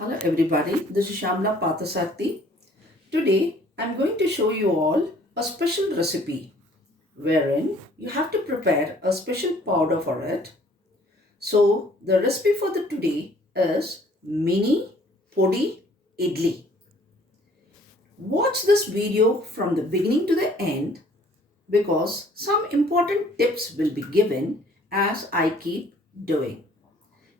Hello everybody, this is Shamla Pathasarthi. Today I'm going to show you all a special recipe wherein you have to prepare a special powder for it. So the recipe for the today is mini podi idli. Watch this video from the beginning to the end because some important tips will be given as I keep doing.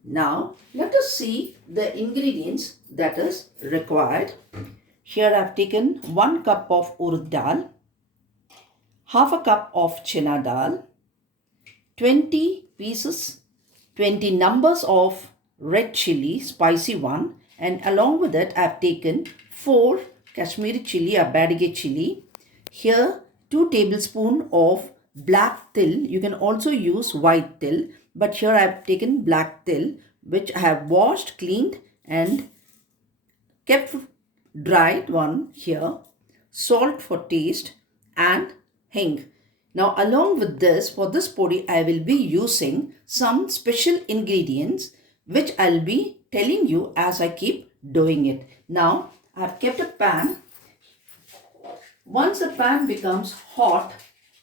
Now let us see the ingredients that is required. Here I have taken 1 cup of urd dal, half a cup of chana dal, 20 pieces, 20 numbers of red chili, spicy one, and along with it I have taken 4 Kashmiri chili or Badige chili. Here 2 tablespoons of black til. You can also use white til, but here I have taken black til, which I have washed, cleaned and kept dried one here, salt for taste and hing. Now along with this, for this podi I will be using some special ingredients which I'll be telling you as I keep doing it. Now I have kept a pan. Once the pan becomes hot,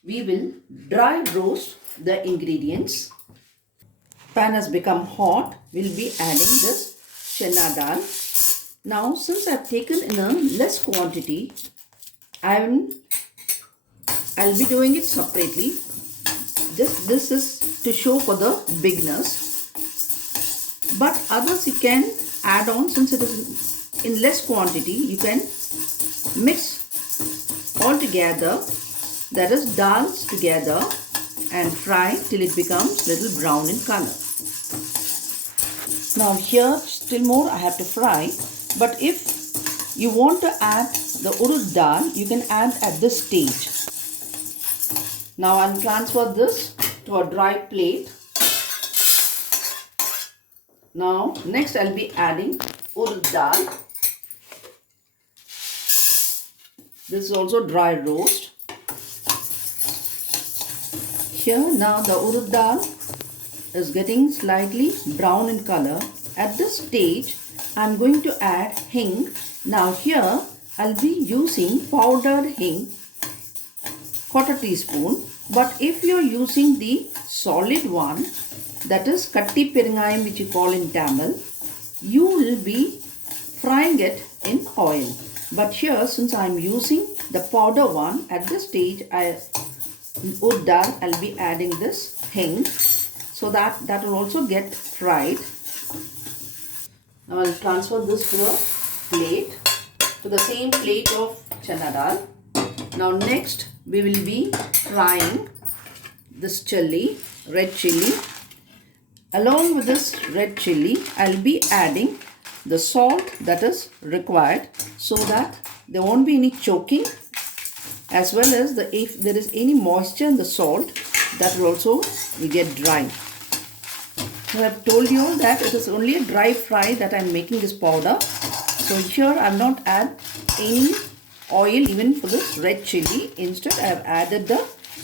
we will dry roast the ingredients. Pan has become hot, we'll be adding this chana dal. Now since I've taken in a less quantity, I'll be doing it separately. Just this is to show for the beginners. But others you can add on, since it is in less quantity, you can mix all together, that is dals together, and fry till it becomes little brown in color. Now here still more I have to fry, but if you want to add the urud dal, you can add at this stage. Now I'll transfer this to a dry plate. Now next I'll be adding urud dal. This is also dry roast. Here now the urud dal is getting slightly brown in color. At this stage I'm going to add hing. Now here I'll be using powdered hing, 1/4 teaspoon. But if you're using the solid one, that is katti peringayam, which you call in Tamil, you will be frying it in oil. But here since I'm using the powder one, at this stage urd dal I'll be adding this hing, so that will also get fried. Now I'll transfer this to a plate, to the same plate of chana dal. Now next we will be frying this chili, red chili. Along with this red chili, I'll be adding the salt that is required, so that there won't be any choking, as well as if there is any moisture in the salt, that will also get dry. I have told you that it is only a dry fry that I am making this powder. So here I have not added any oil even for this red chili. Instead I have added the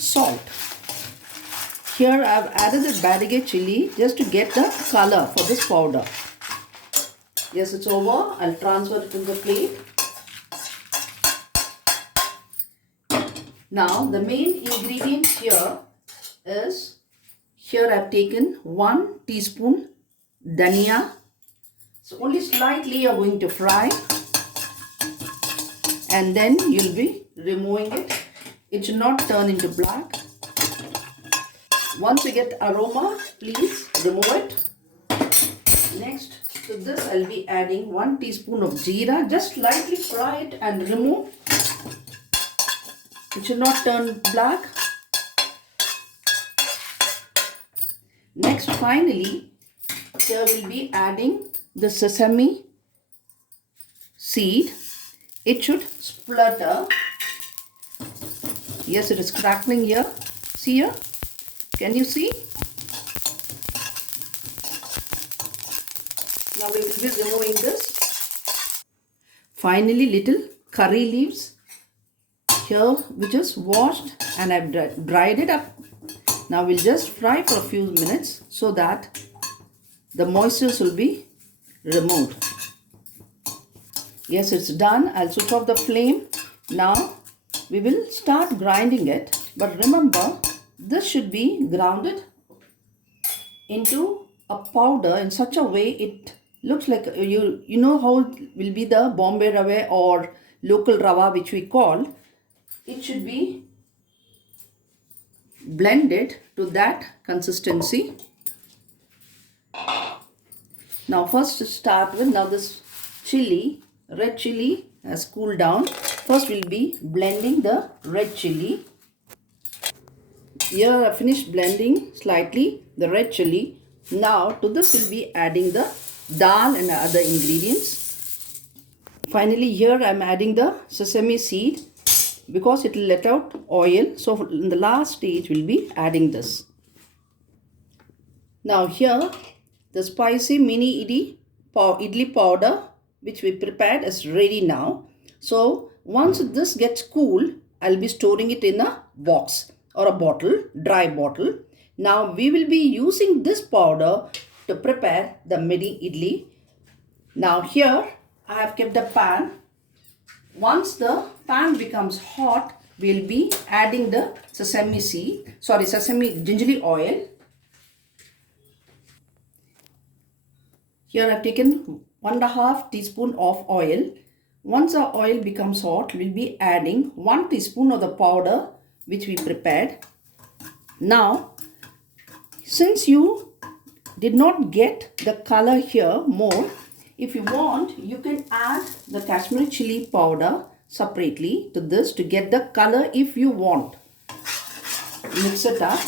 salt. Here I have added the Badige chili just to get the color for this powder. Yes, it's over. I'll transfer it to the plate. Now the main ingredient here is, here I have taken 1 teaspoon dhania. So only slightly you are going to fry, and then you'll be removing it. It should not turn into black. Once you get aroma, please remove it. Next to this I'll be adding 1 teaspoon of jeera. Just slightly fry it and remove. It should not turn black. Next, finally, here we'll be adding the sesame seed. It should splutter. Yes, it is crackling here. See here? Can you see? Now we will be removing this. Finally, little curry leaves here, which is washed, and I've dried it up. Now we'll just fry for a few minutes so that the moisture will be removed. Yes, it's done. I'll switch off the flame. Now we will start grinding it. But remember, this should be grounded into a powder in such a way it looks like you know how it will be the Bombay Rava or local Rava which we call. It should be blended to that consistency. Now first to start with, now this chili, red chili has cooled down. First we'll be blending the red chili. Here I finished blending slightly the red chili. Now to this we'll be adding the dal and other ingredients. Finally here I am adding the sesame seed because it will let out oil. So in the last stage we'll be adding this. Now here the spicy mini idli powder which we prepared is ready now. So once this gets cool, I'll be storing it in a box or a bottle, dry bottle. Now we will be using this powder to prepare the mini idli. Now here I have kept a pan. Once the pan becomes hot, we'll be adding the sesame gingerly oil. Here I've taken 1.5 teaspoon of oil. Once the oil becomes hot, we'll be adding 1 teaspoon of the powder which we prepared. Now, since you did not get the color here more, if you want, you can add the Kashmiri chili powder separately to this to get the color if you want. Mix it up.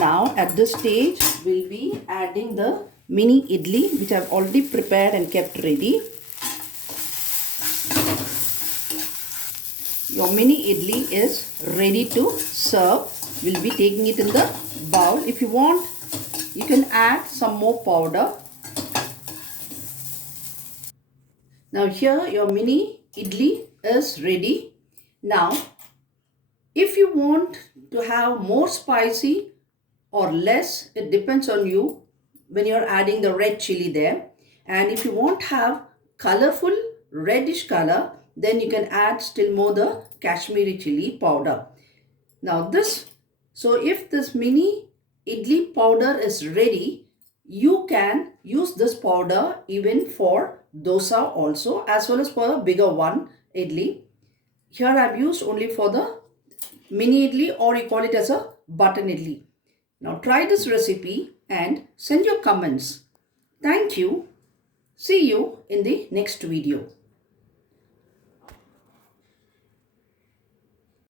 Now at this stage, we'll be adding the mini idli which I've already prepared and kept ready. Your mini idli is ready to serve. We'll be taking it in the bowl. If you want, you can add some more powder. Now here your mini idli is ready. Now if you want to have more spicy or less, it depends on you when you're adding the red chili there. And if you want to have colorful reddish color, then you can add still more the Kashmiri chili powder. Now if this mini idli powder is ready, you can use this powder even for dosa also, as well as for a bigger one idli. Here I've used only for the mini idli, or you call it as a button idli. Now try this recipe and send your comments. Thank you. See you in the next video.